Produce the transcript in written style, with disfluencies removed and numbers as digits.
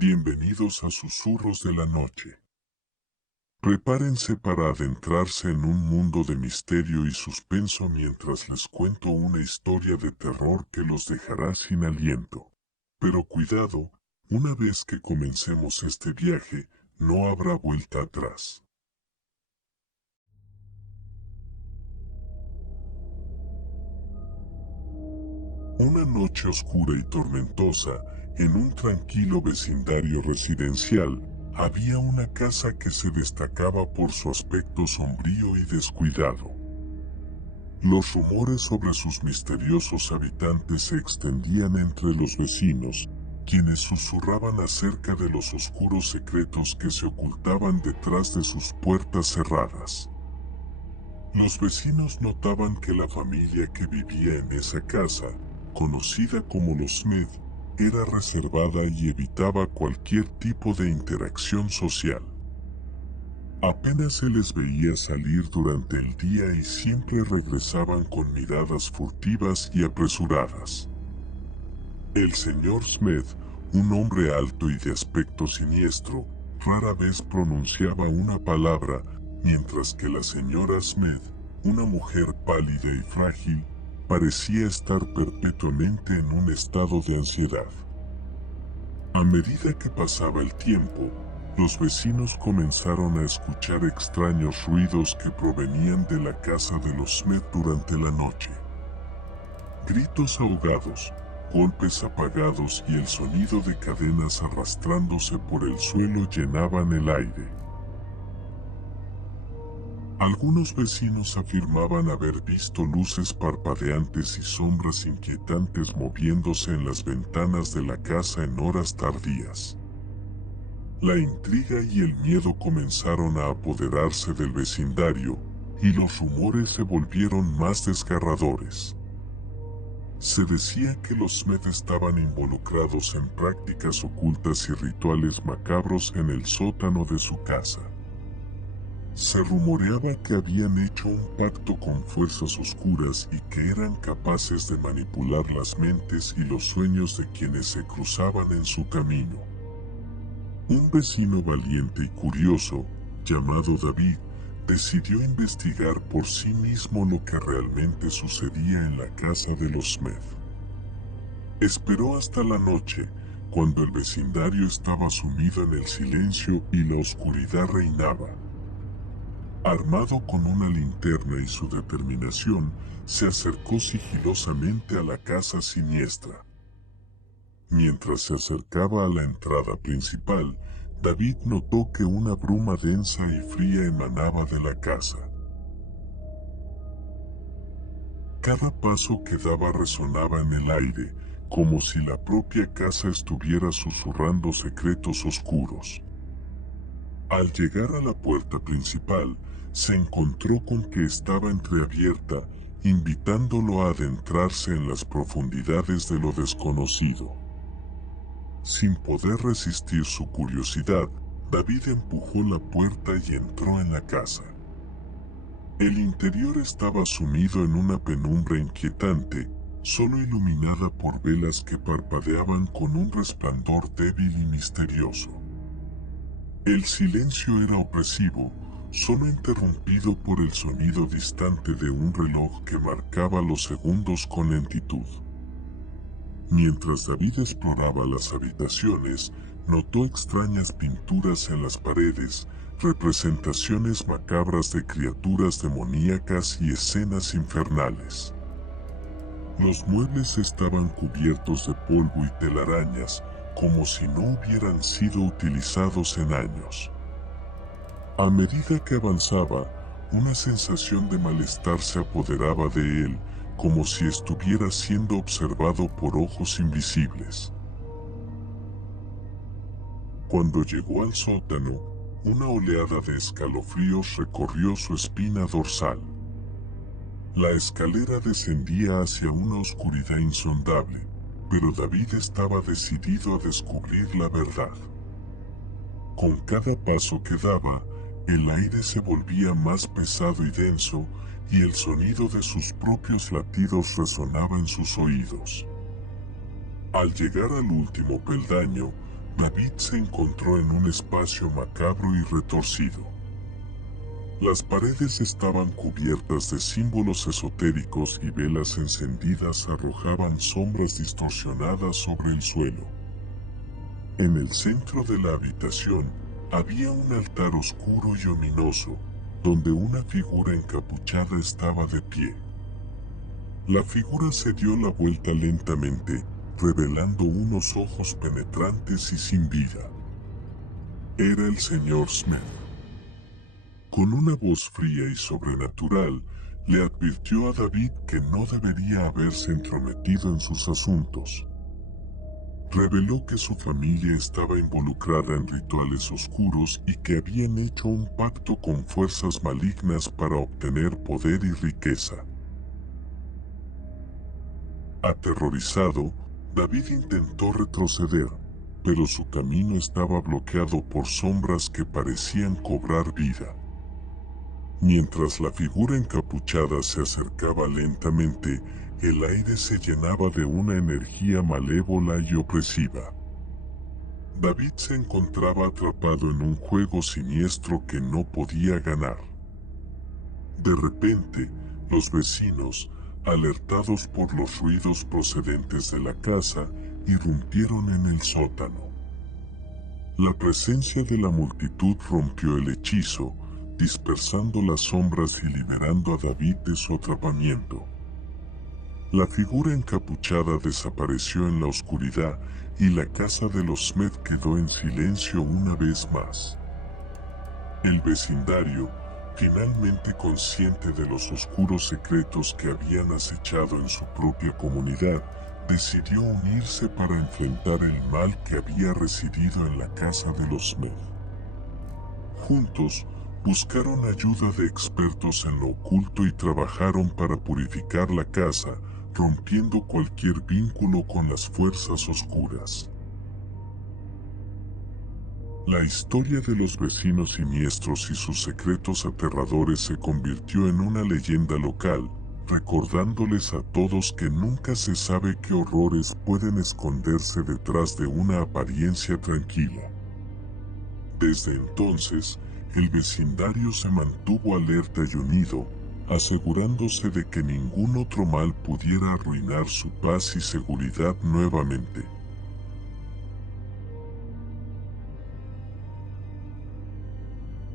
Bienvenidos a Susurros de la Noche. Prepárense para adentrarse en un mundo de misterio y suspenso mientras les cuento una historia de terror que los dejará sin aliento. Pero cuidado, una vez que comencemos este viaje, no habrá vuelta atrás. Una noche oscura y tormentosa, en un tranquilo vecindario residencial, había una casa que se destacaba por su aspecto sombrío y descuidado. Los rumores sobre sus misteriosos habitantes se extendían entre los vecinos, quienes susurraban acerca de los oscuros secretos que se ocultaban detrás de sus puertas cerradas. Los vecinos notaban que la familia que vivía en esa casa, conocida como los Smith, era reservada y evitaba cualquier tipo de interacción social. Apenas se les veía salir durante el día y siempre regresaban con miradas furtivas y apresuradas. El señor Smith, un hombre alto y de aspecto siniestro, rara vez pronunciaba una palabra, mientras que la señora Smith, una mujer pálida y frágil, parecía estar perpetuamente en un estado de ansiedad. A medida que pasaba el tiempo, los vecinos comenzaron a escuchar extraños ruidos que provenían de la casa de los Smith durante la noche. Gritos ahogados, golpes apagados y el sonido de cadenas arrastrándose por el suelo llenaban el aire. Algunos vecinos afirmaban haber visto luces parpadeantes y sombras inquietantes moviéndose en las ventanas de la casa en horas tardías. La intriga y el miedo comenzaron a apoderarse del vecindario, y los rumores se volvieron más desgarradores. Se decía que los Smith estaban involucrados en prácticas ocultas y rituales macabros en el sótano de su casa. Se rumoreaba que habían hecho un pacto con fuerzas oscuras y que eran capaces de manipular las mentes y los sueños de quienes se cruzaban en su camino. Un vecino valiente y curioso, llamado David, decidió investigar por sí mismo lo que realmente sucedía en la casa de los Smith. Esperó hasta la noche, cuando el vecindario estaba sumido en el silencio y la oscuridad reinaba. Armado con una linterna y su determinación, se acercó sigilosamente a la casa siniestra. Mientras se acercaba a la entrada principal, David notó que una bruma densa y fría emanaba de la casa. Cada paso que daba resonaba en el aire, como si la propia casa estuviera susurrando secretos oscuros. Al llegar a la puerta principal, se encontró con que estaba entreabierta, invitándolo a adentrarse en las profundidades de lo desconocido. Sin poder resistir su curiosidad, David empujó la puerta y entró en la casa. El interior estaba sumido en una penumbra inquietante, solo iluminada por velas que parpadeaban con un resplandor débil y misterioso. El silencio era opresivo, solo interrumpido por el sonido distante de un reloj que marcaba los segundos con lentitud. Mientras David exploraba las habitaciones, notó extrañas pinturas en las paredes, representaciones macabras de criaturas demoníacas y escenas infernales. Los muebles estaban cubiertos de polvo y telarañas, como si no hubieran sido utilizados en años. A medida que avanzaba, una sensación de malestar se apoderaba de él, como si estuviera siendo observado por ojos invisibles. Cuando llegó al sótano, una oleada de escalofríos recorrió su espina dorsal. La escalera descendía hacia una oscuridad insondable, pero David estaba decidido a descubrir la verdad. Con cada paso que daba, el aire se volvía más pesado y denso, y el sonido de sus propios latidos resonaba en sus oídos. Al llegar al último peldaño, David se encontró en un espacio macabro y retorcido. Las paredes estaban cubiertas de símbolos esotéricos y velas encendidas arrojaban sombras distorsionadas sobre el suelo. En el centro de la habitación había un altar oscuro y ominoso, donde una figura encapuchada estaba de pie. La figura se dio la vuelta lentamente, revelando unos ojos penetrantes y sin vida. Era el señor Smith. Con una voz fría y sobrenatural, le advirtió a David que no debería haberse entrometido en sus asuntos. Reveló que su familia estaba involucrada en rituales oscuros y que habían hecho un pacto con fuerzas malignas para obtener poder y riqueza. Aterrorizado, David intentó retroceder, pero su camino estaba bloqueado por sombras que parecían cobrar vida. Mientras la figura encapuchada se acercaba lentamente, el aire se llenaba de una energía malévola y opresiva. David se encontraba atrapado en un juego siniestro que no podía ganar. De repente, los vecinos, alertados por los ruidos procedentes de la casa, irrumpieron en el sótano. La presencia de la multitud rompió el hechizo, dispersando las sombras y liberando a David de su atrapamiento. La figura encapuchada desapareció en la oscuridad y la casa de los Smith quedó en silencio una vez más. El vecindario, finalmente consciente de los oscuros secretos que habían acechado en su propia comunidad, decidió unirse para enfrentar el mal que había residido en la casa de los Smith. Juntos, buscaron ayuda de expertos en lo oculto y trabajaron para purificar la casa, rompiendo cualquier vínculo con las fuerzas oscuras. La historia de los vecinos siniestros y sus secretos aterradores se convirtió en una leyenda local, recordándoles a todos que nunca se sabe qué horrores pueden esconderse detrás de una apariencia tranquila. Desde entonces, el vecindario se mantuvo alerta y unido, asegurándose de que ningún otro mal pudiera arruinar su paz y seguridad nuevamente.